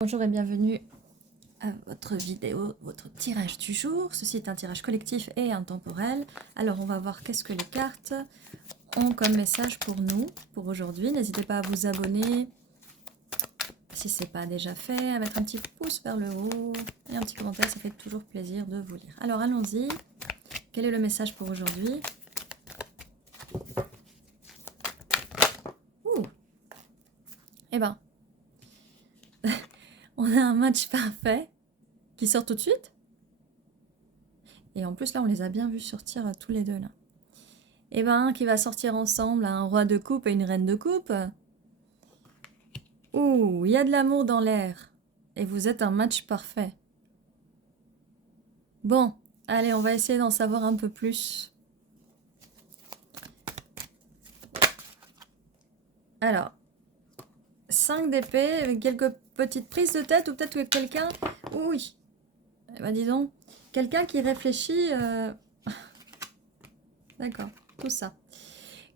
Bonjour et bienvenue à votre vidéo, votre tirage du jour. Ceci est un tirage collectif et intemporel. Alors on va voir qu'est-ce que les cartes ont comme message pour nous, pour aujourd'hui. N'hésitez pas à vous abonner si ce n'est pas déjà fait, à mettre un petit pouce vers le haut et un petit commentaire, ça fait toujours plaisir de vous lire. Alors allons-y. Quel est le message pour aujourd'hui? Eh ben, on a un match parfait qui sort tout de suite. Et en plus là, on les a bien vus sortir tous les deux là. Eh ben, qui va sortir ensemble, un roi de coupe et une reine de coupe. Ouh, il y a de l'amour dans l'air. Et vous êtes un match parfait. Bon, allez, on va essayer d'en savoir un peu plus. Alors, 5 d'épée, avec quelques petites prises de tête, ou peut-être que quelqu'un... Oui, eh ben, dis donc, quelqu'un qui réfléchit... D'accord, tout ça.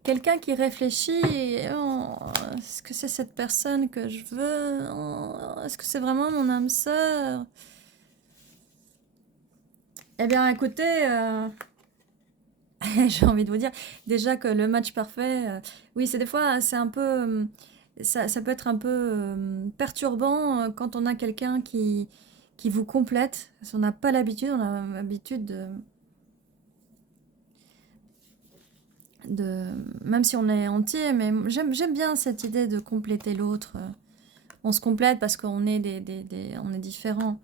Quelqu'un qui réfléchit, oh, est-ce que c'est cette personne que je veux? Oh, est-ce que c'est vraiment mon âme sœur? Eh bien, écoutez, j'ai envie de vous dire, déjà que le match parfait, oui, c'est des fois, c'est un peu, ça peut être un peu perturbant quand on a quelqu'un qui vous complète. Parce qu'on n'a pas l'habitude, on a l'habitude même si on est entier, mais j'aime bien cette idée de compléter l'autre. On se complète parce qu'on est on est différents.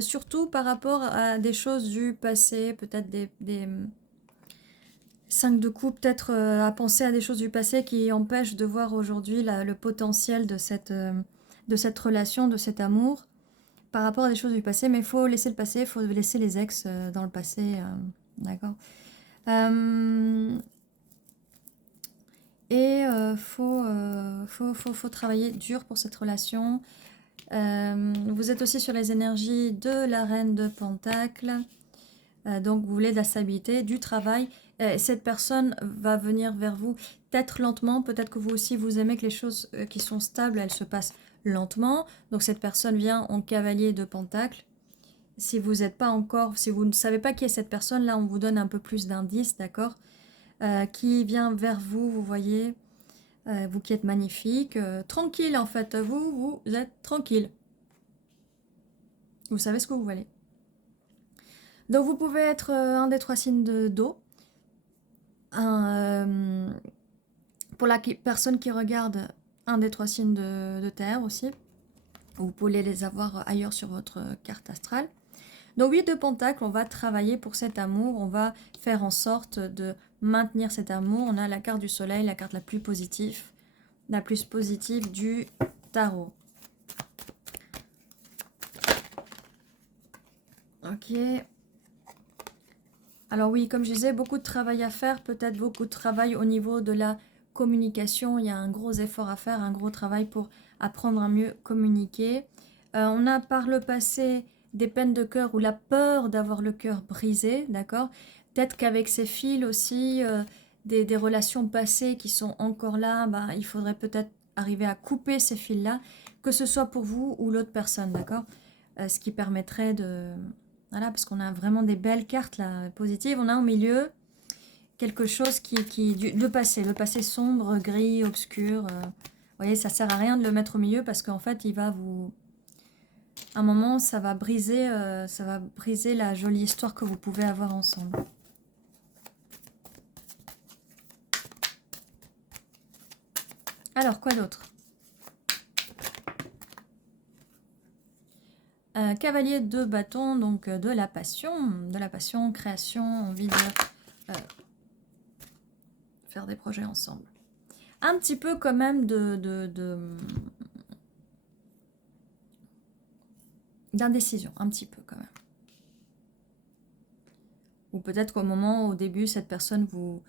Surtout par rapport à des choses du passé, peut-être des 5 de coupe, peut-être à penser à des choses du passé qui empêchent de voir aujourd'hui le potentiel de cette relation, de cet amour, par rapport à des choses du passé. Mais il faut laisser le passé, il faut laisser les ex dans le passé, d'accord. Et faut travailler dur pour cette relation. Vous êtes aussi sur les énergies de la reine de Pentacle. Donc vous voulez de la stabilité, du travail. Cette personne va venir vers vous peut-être lentement, peut-être que vous aussi vous aimez que les choses qui sont stables, elles se passent lentement. Donc cette personne vient en cavalier de Pentacle. Si vous n'êtes pas encore, si vous ne savez pas qui est cette personne, là on vous donne un peu plus d'indices, d'accord, qui vient vers vous, vous voyez, vous qui êtes magnifique, tranquille en fait, vous êtes tranquille. Vous savez ce que vous voulez. Donc vous pouvez être un des 3 signes d'eau. Pour la personne qui regarde, un des 3 signes de terre aussi. Vous pouvez les avoir ailleurs sur votre carte astrale. Donc 8 de Pentacle, on va travailler pour cet amour. On va faire en sorte de maintenir cet amour. On a la carte du soleil, la carte la plus positive du tarot. Ok. Alors oui, comme je disais, beaucoup de travail à faire, peut-être beaucoup de travail au niveau de la communication. Il y a un gros effort à faire, un gros travail pour apprendre à mieux communiquer. On a par le passé des peines de cœur ou la peur d'avoir le cœur brisé, d'accord? Peut-être qu'avec ces fils aussi, des relations passées qui sont encore là, bah, il faudrait peut-être arriver à couper ces fils-là, que ce soit pour vous ou l'autre personne, d'accord? Ce qui permettrait de... Voilà, parce qu'on a vraiment des belles cartes là, positives. On a au milieu quelque chose le passé sombre, gris, obscur. Vous voyez, ça sert à rien de le mettre au milieu parce qu'en fait, il va vous... À un moment, ça va briser la jolie histoire que vous pouvez avoir ensemble. Alors, quoi d'autre? Cavalier de bâton, donc de la passion, création, envie de faire des projets ensemble. Un petit peu quand même d'indécision, un petit peu quand même. Ou peut-être au début, cette personne vous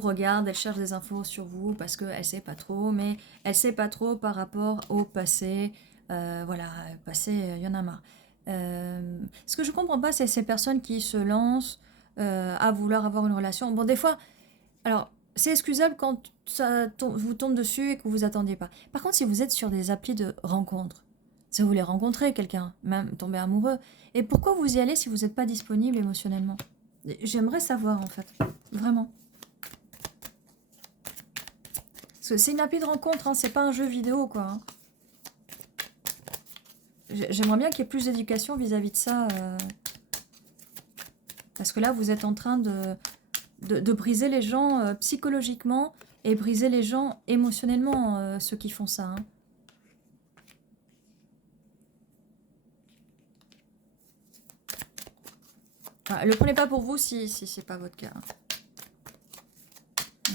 regarde, elle cherche des infos sur vous parce qu'elle ne sait pas trop, mais elle ne sait pas trop par rapport au passé. Voilà, passé, il y en a marre. Ce que je ne comprends pas, c'est ces personnes qui se lancent à vouloir avoir une relation. Bon, des fois, alors, c'est excusable quand ça vous tombe dessus et que vous vous attendiez pas. Par contre, si vous êtes sur des applis de rencontres, Si vous voulez rencontrer quelqu'un, même tomber amoureux. Et pourquoi vous y allez si vous n'êtes pas disponible émotionnellement? J'aimerais savoir en fait, vraiment. Parce que c'est une rapide rencontre, hein, c'est pas un jeu vidéo quoi. Hein. J'aimerais bien qu'il y ait plus d'éducation vis-à-vis de ça. Parce que là, vous êtes en train de briser les gens psychologiquement et briser les gens émotionnellement, ceux qui font ça. Hein. Voilà, le prenez pas pour vous si c'est pas votre cas. Hein.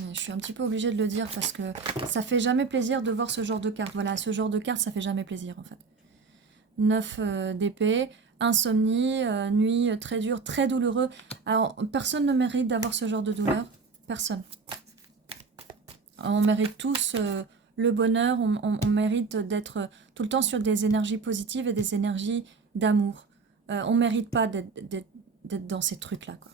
Mais je suis un petit peu obligée de le dire parce que ça fait jamais plaisir de voir ce genre de carte. Voilà, ce genre de carte, ça fait jamais plaisir en fait. 9 d'épée, insomnie, nuit très dure, très douloureux. Alors, personne ne mérite d'avoir ce genre de douleur. Personne. On mérite tous le bonheur, on mérite d'être tout le temps sur des énergies positives et des énergies d'amour. On ne mérite pas d'être dans ces trucs-là, quoi.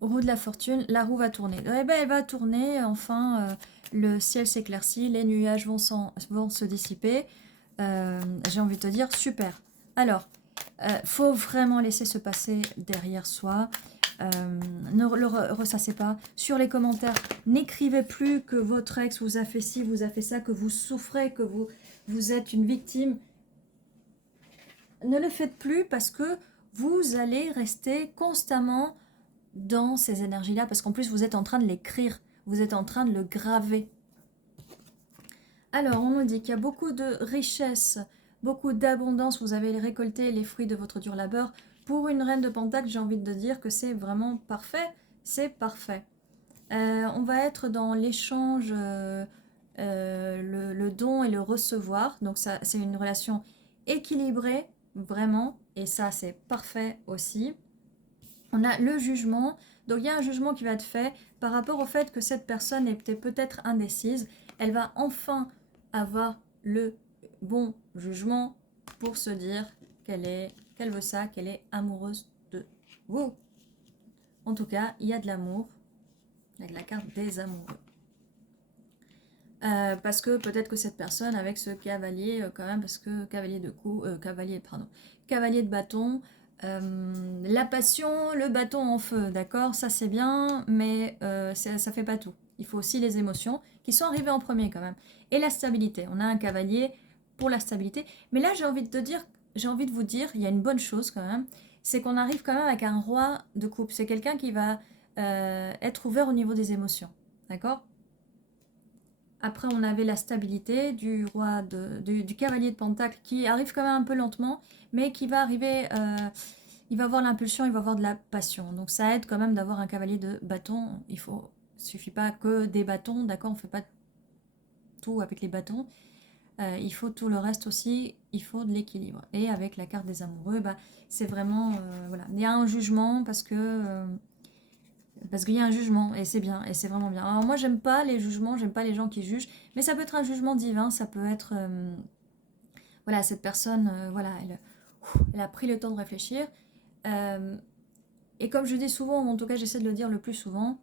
Roue de la fortune, la roue va tourner. Eh ben, elle va tourner, enfin, le ciel s'éclaircit, les nuages vont se dissiper. J'ai envie de te dire, super. Alors, faut vraiment laisser se passer derrière soi. Ne le ressassez pas. Sur les commentaires, n'écrivez plus que votre ex vous a fait ci, vous a fait ça, que vous souffrez, que vous êtes une victime. Ne le faites plus parce que vous allez rester constamment dans ces énergies-là, parce qu'en plus vous êtes en train de l'écrire, vous êtes en train de le graver. Alors, on nous dit qu'il y a beaucoup de richesse, beaucoup d'abondance, vous avez récolté les fruits de votre dur labeur. Pour une reine de Pentacle, j'ai envie de dire que c'est vraiment parfait, c'est parfait. On va être dans l'échange, le don et le recevoir, donc ça c'est une relation équilibrée, vraiment, et ça c'est parfait aussi. On a le jugement, donc il y a un jugement qui va être fait par rapport au fait que cette personne était peut-être indécise. Elle va enfin avoir le bon jugement pour se dire qu'elle veut ça, qu'elle est amoureuse de vous. En tout cas, il y a de l'amour avec la carte des amoureux. Parce que peut-être que cette personne avec ce cavalier quand même, parce que cavalier de bâton, la passion, le bâton en feu, d'accord, ça c'est bien, mais ça fait pas tout. Il faut aussi les émotions qui sont arrivées en premier quand même. Et la stabilité, on a un cavalier pour la stabilité. Mais là j'ai envie de vous dire, il y a une bonne chose quand même, c'est qu'on arrive quand même avec un roi de coupe. C'est quelqu'un qui va être ouvert au niveau des émotions, d'accord. Après, on avait la stabilité du roi du cavalier de Pentacle qui arrive quand même un peu lentement, mais qui va arriver. Il va avoir l'impulsion, il va avoir de la passion. Donc ça aide quand même d'avoir un cavalier de bâton. Suffit pas que des bâtons, d'accord. On fait pas tout avec les bâtons. Il faut tout le reste aussi. Il faut de l'équilibre. Et avec la carte des amoureux, bah, c'est vraiment voilà. Il y a un jugement parce qu'il y a un jugement, et c'est bien, et c'est vraiment bien. Alors moi, j'aime pas les jugements, j'aime pas les gens qui jugent, mais ça peut être un jugement divin, ça peut être... voilà, cette personne, voilà, elle a pris le temps de réfléchir. Et comme je dis souvent, ou en tout cas j'essaie de le dire le plus souvent,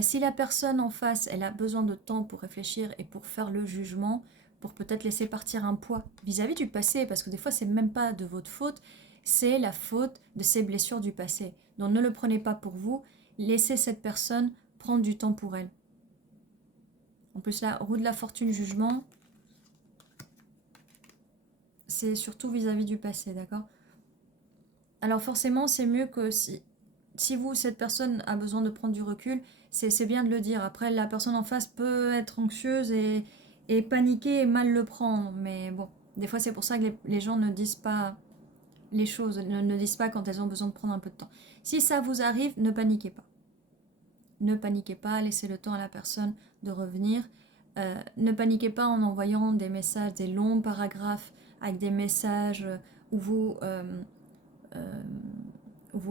si la personne en face, elle a besoin de temps pour réfléchir et pour faire le jugement, pour peut-être laisser partir un poids vis-à-vis du passé, parce que des fois, c'est même pas de votre faute, c'est la faute de ces blessures du passé. Donc ne le prenez pas pour vous, laissez cette personne prendre du temps pour elle. En plus là, roue de la fortune, jugement, c'est surtout vis-à-vis du passé, d'accord. Alors forcément, c'est mieux que si vous, cette personne a besoin de prendre du recul, c'est bien de le dire. Après, la personne en face peut être anxieuse et paniquer et mal le prendre. Mais bon, des fois, c'est pour ça que les gens ne disent pas les choses, ne disent pas quand elles ont besoin de prendre un peu de temps. Si ça vous arrive, ne paniquez pas. Ne paniquez pas, laissez le temps à la personne de revenir. Ne paniquez pas en envoyant des messages, des longs paragraphes avec des messages où vous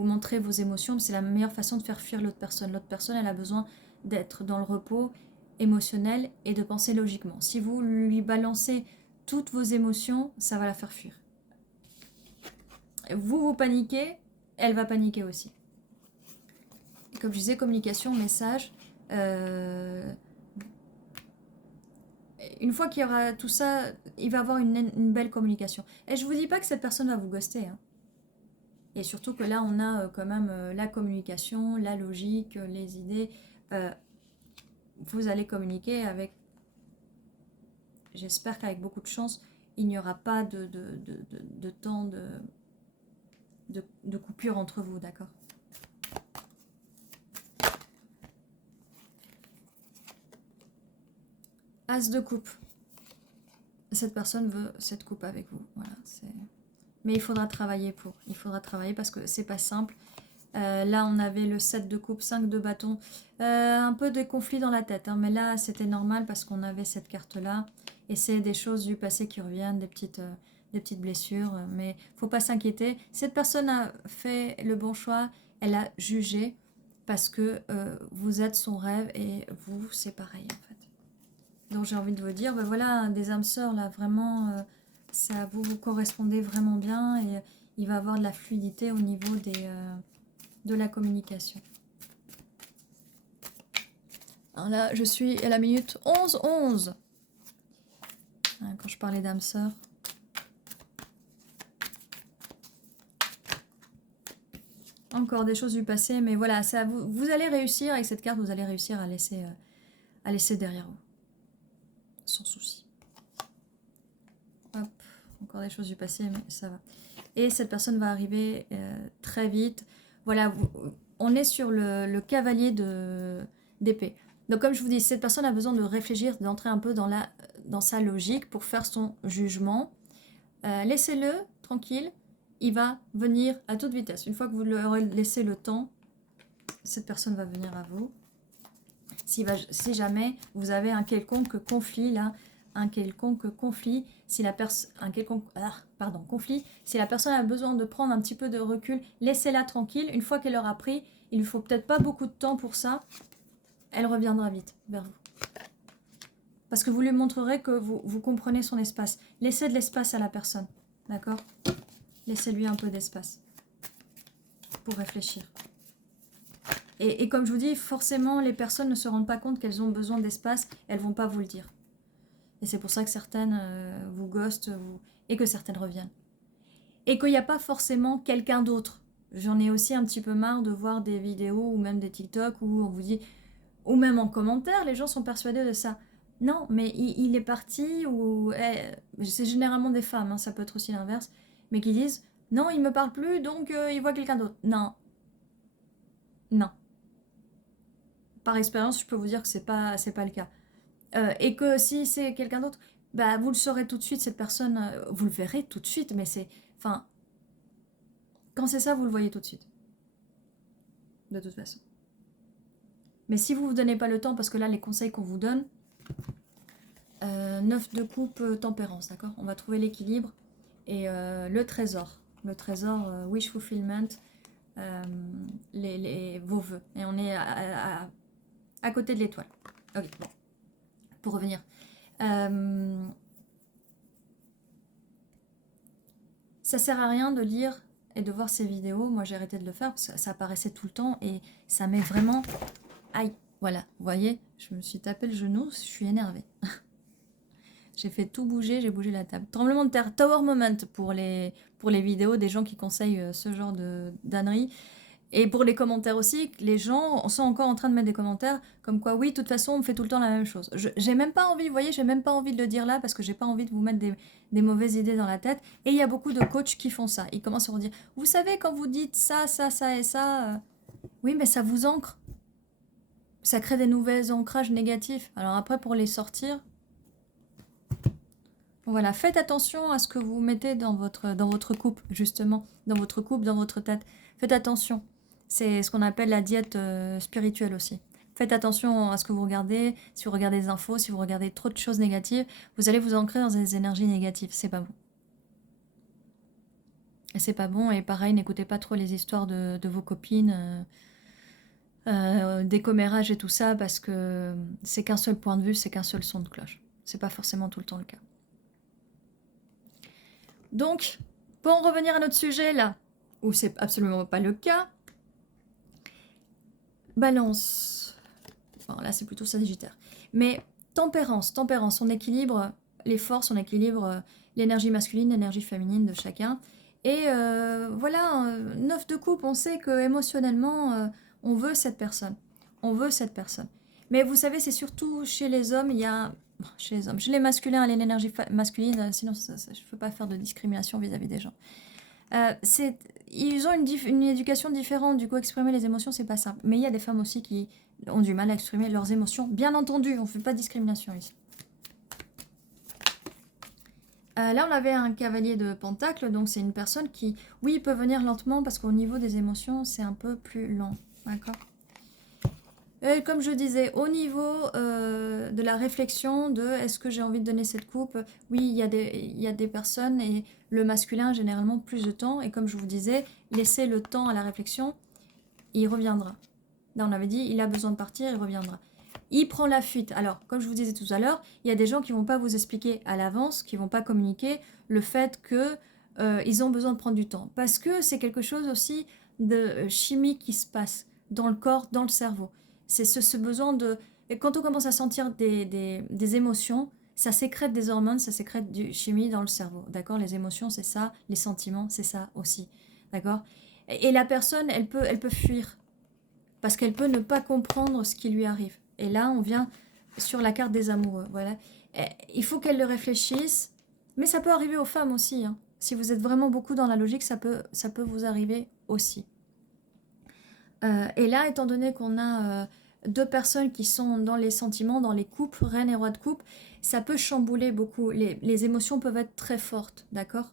montrez vos émotions. C'est la meilleure façon de faire fuir l'autre personne. L'autre personne, elle a besoin d'être dans le repos émotionnel et de penser logiquement. Si vous lui balancez toutes vos émotions, ça va la faire fuir. Vous paniquez, elle va paniquer aussi. Comme je disais, communication, message. Une fois qu'il y aura tout ça, il va avoir une belle communication. Et je vous dis pas que cette personne va vous ghoster, hein. Et surtout que là, on a quand même la communication, la logique, les idées. Vous allez communiquer avec, j'espère qu'avec beaucoup de chance, il n'y aura pas de temps de coupure entre vous, d'accord? As de coupe. Cette personne veut cette coupe avec vous. Voilà, mais il faudra travailler pour. Il faudra travailler parce que c'est pas simple. Là, on avait le 7 de coupe, 5 de bâton. Un peu de conflit dans la tête, hein, mais là, c'était normal parce qu'on avait cette carte-là. Et c'est des choses du passé qui reviennent, des petites blessures. Mais faut pas s'inquiéter. Cette personne a fait le bon choix. Elle a jugé parce que vous êtes son rêve et vous, c'est pareil, en fait. Donc, j'ai envie de vous dire, ben voilà, des âmes sœurs, là, vraiment, ça vous correspondez vraiment bien et il va y avoir de la fluidité au niveau de la communication. Alors là, je suis à la minute 11-11. Quand je parlais d'âme sœur. Encore des choses du passé, mais voilà, ça, vous allez réussir avec cette carte, vous allez réussir à laisser derrière vous. Sans souci. Hop, encore des choses du passé, mais ça va. Et cette personne va arriver très vite. Voilà, on est sur le cavalier d'épée. Donc comme je vous dis, cette personne a besoin de réfléchir, d'entrer un peu dans sa logique pour faire son jugement. Laissez-le tranquille, il va venir à toute vitesse. Une fois que vous lui aurez laissé le temps, cette personne va venir à vous. Si jamais vous avez un quelconque conflit là, si la personne a besoin de prendre un petit peu de recul, laissez-la tranquille. Une fois qu'elle aura pris, il ne faut peut-être pas beaucoup de temps pour ça, elle reviendra vite vers vous. Parce que vous lui montrerez que vous comprenez son espace. Laissez de l'espace à la personne, d'accord? Laissez-lui un peu d'espace pour réfléchir. Et comme je vous dis, forcément, les personnes ne se rendent pas compte qu'elles ont besoin d'espace, elles ne vont pas vous le dire. Et c'est pour ça que certaines vous ghostent et que certaines reviennent. Et qu'il n'y a pas forcément quelqu'un d'autre. J'en ai aussi un petit peu marre de voir des vidéos ou même des TikTok où on vous dit, ou même en commentaire, les gens sont persuadés de ça. Non, mais il est parti, ou c'est généralement des femmes, hein, ça peut être aussi l'inverse, mais qui disent, non, il ne me parle plus, donc il voit quelqu'un d'autre. Non. Non. Par expérience, je peux vous dire que c'est pas le cas. Et que si c'est quelqu'un d'autre, bah, vous le saurez tout de suite, cette personne, vous le verrez tout de suite, mais c'est... Enfin, quand c'est ça, vous le voyez tout de suite. De toute façon. Mais si vous ne vous donnez pas le temps, parce que là, les conseils qu'on vous donne, 9 de coupe, tempérance, d'accord? On va trouver l'équilibre. Et le trésor. Le trésor, wish fulfillment, vos vœux. Et on est à côté de l'étoile. Ok, bon. Pour revenir. Ça sert à rien de lire et de voir ces vidéos. Moi, j'ai arrêté de le faire parce que ça apparaissait tout le temps et ça met vraiment... Aïe, voilà, vous voyez, je me suis tapé le genou, je suis énervée. J'ai fait tout bouger, j'ai bougé la table. Tremblement de terre, Tower Moment pour les vidéos des gens qui conseillent ce genre de d'ânerie. Et pour les commentaires aussi, les gens sont encore en train de mettre des commentaires comme quoi, oui, de toute façon, on fait tout le temps la même chose. J'ai même pas envie, vous voyez, j'ai même pas envie de le dire là parce que j'ai pas envie de vous mettre des mauvaises idées dans la tête. Et il y a beaucoup de coachs qui font ça. Ils commencent à vous dire, vous savez, quand vous dites ça, ça, ça et ça, oui, mais ça vous ancre. Ça crée des nouveaux ancrages négatifs. Alors après, pour les sortir, voilà, faites attention à ce que vous mettez dans votre coupe, justement. Dans votre coupe, dans votre tête. Faites attention. C'est ce qu'on appelle la diète spirituelle aussi. Faites attention à ce que vous regardez. Si vous regardez des infos, si vous regardez trop de choses négatives, vous allez vous ancrer dans des énergies négatives. C'est pas bon. Et c'est pas bon. Et pareil, n'écoutez pas trop les histoires de vos copines, des commérages et tout ça, parce que c'est qu'un seul point de vue, c'est qu'un seul son de cloche. C'est pas forcément tout le temps le cas. Donc, pour en revenir à notre sujet là, où c'est absolument pas le cas, Balance. Bon, là, c'est plutôt Sagittaire. Mais tempérance, son équilibre, les forces, on équilibre l'énergie masculine, l'énergie féminine de chacun. Et voilà, 9 de coupe, on sait que émotionnellement, on veut cette personne. On veut cette personne. Mais vous savez, c'est surtout chez les hommes, il y a... bon, chez les hommes, chez les masculins, l'énergie masculine, sinon je ne peux pas faire de discrimination vis-à-vis des gens. Ils ont une éducation différente, du coup exprimer les émotions, c'est pas simple. Mais il y a des femmes aussi qui ont du mal à exprimer leurs émotions. Bien entendu, on ne fait pas de discrimination ici. Là, on avait un cavalier de pentacle, donc c'est une personne qui, oui, peut venir lentement parce qu'au niveau des émotions, c'est un peu plus lent. D'accord ? Et comme je disais, au niveau de la réflexion de est-ce que j'ai envie de donner cette coupe, oui, il y a des personnes et le masculin a généralement plus de temps. Et comme je vous disais, laissez le temps à la réflexion, il reviendra. Là, on avait dit, il a besoin de partir, il reviendra. Il prend la fuite. Alors, comme je vous disais tout à l'heure, il y a des gens qui ne vont pas vous expliquer à l'avance, qui ne vont pas communiquer le fait qu'ils ont besoin de prendre du temps. Parce que c'est quelque chose aussi de chimique qui se passe dans le corps, dans le cerveau. C'est ce besoin de... Et quand on commence à sentir des émotions, ça sécrète des hormones, ça sécrète du chimie dans le cerveau. D'accord ? Les émotions, c'est ça. Les sentiments, c'est ça aussi. D'accord ? Et la personne, elle peut fuir. Parce qu'elle peut ne pas comprendre ce qui lui arrive. Et là, on vient sur la carte des amoureux. Voilà. Et il faut qu'elle le réfléchisse, mais ça peut arriver aux femmes aussi. Hein. Si vous êtes vraiment beaucoup dans la logique, ça peut vous arriver aussi. Et là, étant donné qu'on a deux personnes qui sont dans les sentiments, dans les coupes, reine et roi de coupe, ça peut chambouler beaucoup. Les émotions peuvent être très fortes, d'accord ?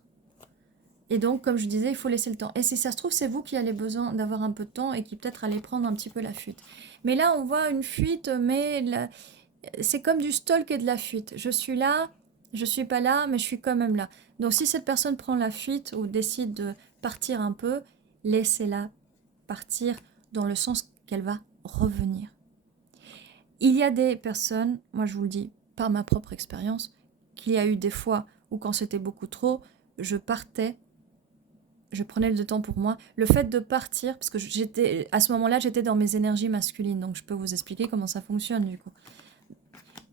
Et donc, comme je disais, il faut laisser le temps. Et si ça se trouve, c'est vous qui avez besoin d'avoir un peu de temps et qui peut-être allez prendre un petit peu la fuite. Mais là, on voit une fuite, mais c'est comme du stalk et de la fuite. Je suis là, je suis pas là, mais je suis quand même là. Donc, si cette personne prend la fuite ou décide de partir un peu, laissez-la partir dans le sens qu'elle va revenir. Il y a des personnes, moi je vous le dis par ma propre expérience, qu'il y a eu des fois où quand c'était beaucoup trop, je partais. Je prenais le temps pour moi. Le fait de partir, parce que à ce moment-là, j'étais dans mes énergies masculines, donc je peux vous expliquer comment ça fonctionne du coup.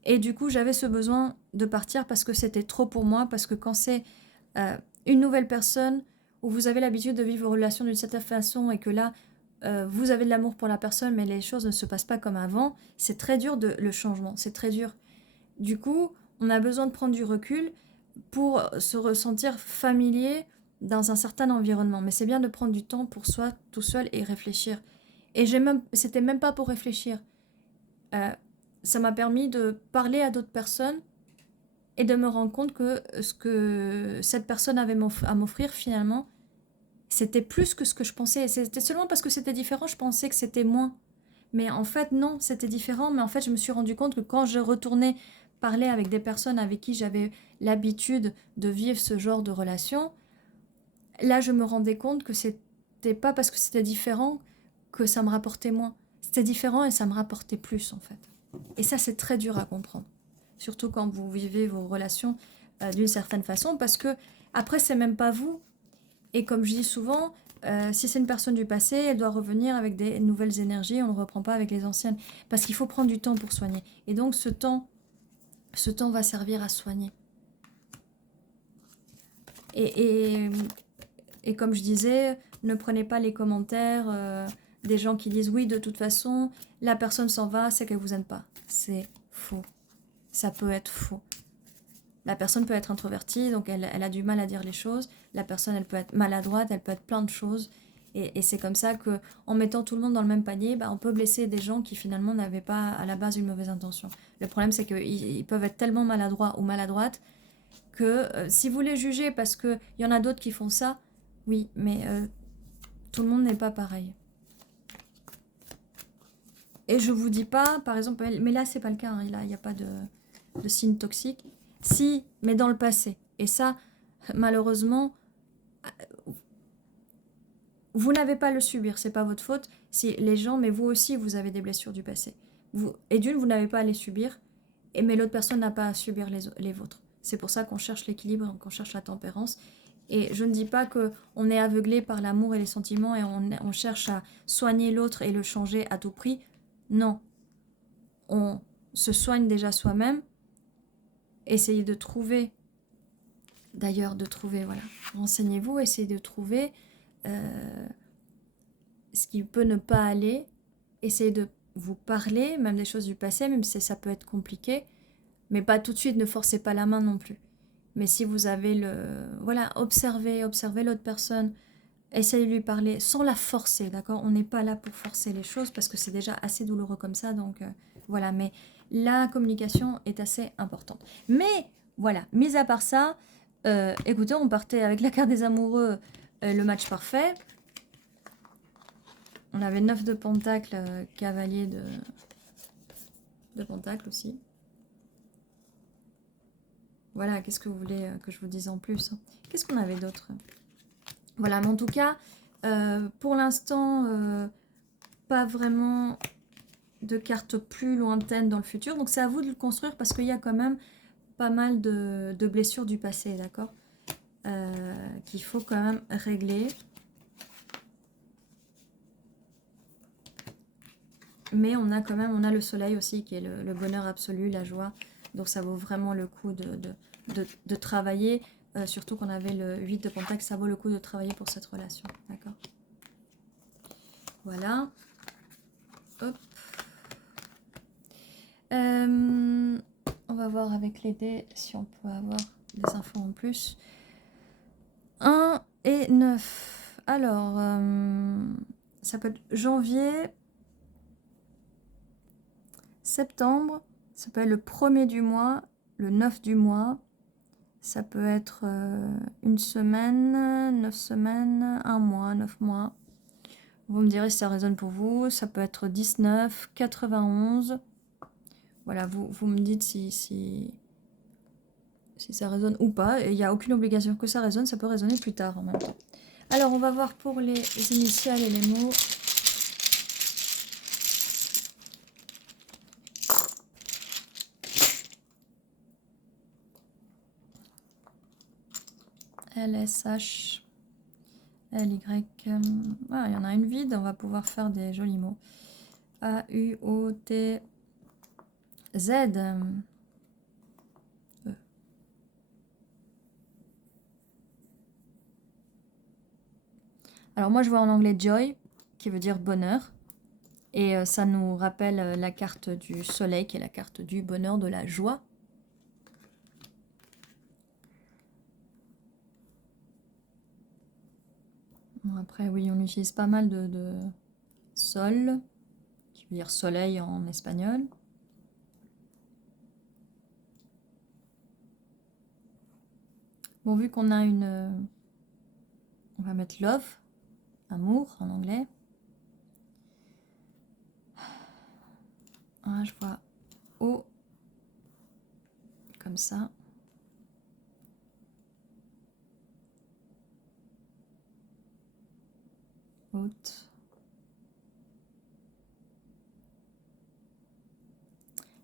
Et du coup, j'avais ce besoin de partir parce que c'était trop pour moi, parce que quand c'est une nouvelle personne, où vous avez l'habitude de vivre vos relations d'une certaine façon, et que là, vous avez de l'amour pour la personne, mais les choses ne se passent pas comme avant, c'est très dur le changement, c'est très dur. Du coup, on a besoin de prendre du recul pour se ressentir familier dans un certain environnement. Mais c'est bien de prendre du temps pour soi, tout seul, et réfléchir. Et c'était même pas pour réfléchir. Ça m'a permis de parler à d'autres personnes et de me rendre compte que ce que cette personne avait à m'offrir, finalement, c'était plus que ce que je pensais. C'était seulement parce que c'était différent, je pensais que c'était moins. Mais en fait, non, c'était différent. Mais en fait, je me suis rendu compte que quand je retournais parler avec des personnes avec qui j'avais l'habitude de vivre ce genre de relation, là, je me rendais compte que c'était pas parce que c'était différent que ça me rapportait moins. C'était différent et ça me rapportait plus, en fait. Et ça, c'est très dur à comprendre. Surtout quand vous vivez vos relations d'une certaine façon, parce que après, c'est même pas vous. Et comme je dis souvent, si c'est une personne du passé, elle doit revenir avec des nouvelles énergies, on ne reprend pas avec les anciennes. Parce qu'il faut prendre du temps pour soigner. Et donc, ce temps va servir à soigner. Et comme je disais, ne prenez pas les commentaires des gens qui disent oui, de toute façon, la personne s'en va, c'est qu'elle vous aime pas. C'est faux. Ça peut être faux. La personne peut être introvertie, donc elle a du mal à dire les choses. La personne, elle peut être maladroite, elle peut être plein de choses. Et c'est comme ça qu'en mettant tout le monde dans le même panier, on peut blesser des gens qui finalement n'avaient pas à la base une mauvaise intention. Le problème, c'est qu'ils peuvent être tellement maladroits ou maladroites que si vous les jugez parce qu'il y en a d'autres qui font ça, oui, mais tout le monde n'est pas pareil. Et je vous dis pas, par exemple, mais là c'est pas le cas, hein, il n'y a pas de signe toxique. Si, mais dans le passé. Et ça, malheureusement, vous n'avez pas à le subir, c'est pas votre faute. Si les gens, mais vous aussi, vous avez des blessures du passé. Et d'une, vous n'avez pas à les subir, mais l'autre personne n'a pas à subir les vôtres. C'est pour ça qu'on cherche l'équilibre, qu'on cherche la tempérance. Et je ne dis pas qu'on est aveuglé par l'amour et les sentiments et on cherche à soigner l'autre et le changer à tout prix. Non. On se soigne déjà soi-même essayez de trouver, d'ailleurs voilà, renseignez-vous, essayez de trouver ce qui peut ne pas aller, essayez de vous parler, même des choses du passé, même si ça peut être compliqué, mais pas tout de suite, ne forcez pas la main non plus. Mais si vous avez voilà, observez l'autre personne, essayez de lui parler sans la forcer, d'accord? On n'est pas là pour forcer les choses parce que c'est déjà assez douloureux comme ça, donc voilà. Mais la communication est assez importante. Mais voilà, mis à part ça, écoutez, on partait avec la carte des amoureux, le match parfait. On avait 9 de pentacles, cavalier de pentacles aussi. Voilà, qu'est-ce que vous voulez que je vous dise en plus? Qu'est-ce qu'on avait d'autre? Voilà, mais en tout cas, pour l'instant, pas vraiment de cartes plus lointaines dans le futur. Donc c'est à vous de le construire parce qu'il y a quand même pas mal de blessures du passé, d'accord? Qu'il faut quand même régler. Mais on a quand même, on a le soleil aussi qui est le bonheur absolu, la joie. Donc ça vaut vraiment le coup de travailler. Surtout qu'on avait le 8 de Pentacle, ça vaut le coup de travailler pour cette relation. D'accord? Voilà. Hop. On va voir avec les dés si on peut avoir des infos en plus. 1 et 9. Alors, ça peut être janvier, septembre, ça peut être le 1er du mois, le 9 du mois. Ça peut être une semaine, 9 semaines, 1 mois, 9 mois. Vous me direz si ça résonne pour vous. Ça peut être 19, 91. Voilà, vous me dites si ça résonne ou pas. Il n'y a aucune obligation que ça résonne, ça peut résonner plus tard en même temps. Alors, on va voir pour les initiales et les mots. LSH, LY. Ah, il y en a une vide, on va pouvoir faire des jolis mots. AUOT Z. Alors moi je vois en anglais joy, qui veut dire bonheur. Et ça nous rappelle la carte du soleil, qui est la carte du bonheur, de la joie. Bon, après oui, on utilise pas mal de sol, qui veut dire soleil en espagnol. Bon, vu qu'on a une... on va mettre love, amour en anglais. Ah, je vois O, comme ça. Haute.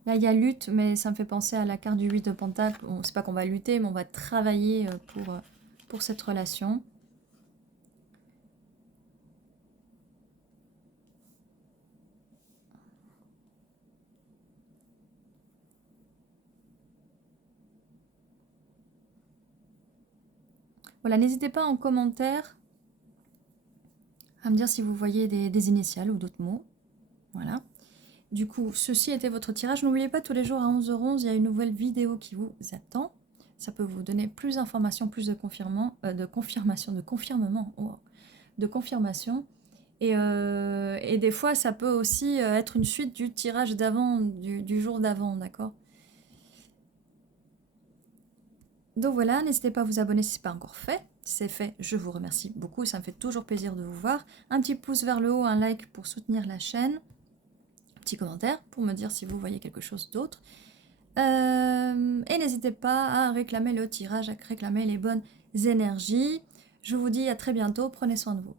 Là, il y a lutte, mais ça me fait penser à la carte du 8 de Pentacle. On sait pas qu'on va lutter, mais on va travailler pour cette relation. Voilà, n'hésitez pas en commentaire à me dire si vous voyez des initiales ou d'autres mots. Voilà. Du coup, ceci était votre tirage. N'oubliez pas, tous les jours à 11h11, il y a une nouvelle vidéo qui vous attend. Ça peut vous donner plus d'informations, plus de confirmation. Et des fois, ça peut aussi être une suite du tirage d'avant, du jour d'avant, d'accord? Donc voilà, n'hésitez pas à vous abonner si ce n'est pas encore fait. Si c'est fait, je vous remercie beaucoup, ça me fait toujours plaisir de vous voir. Un petit pouce vers le haut, un like pour soutenir la chaîne. Un petit commentaire pour me dire si vous voyez quelque chose d'autre. Et n'hésitez pas à réclamer le tirage, à réclamer les bonnes énergies. Je vous dis à très bientôt, prenez soin de vous.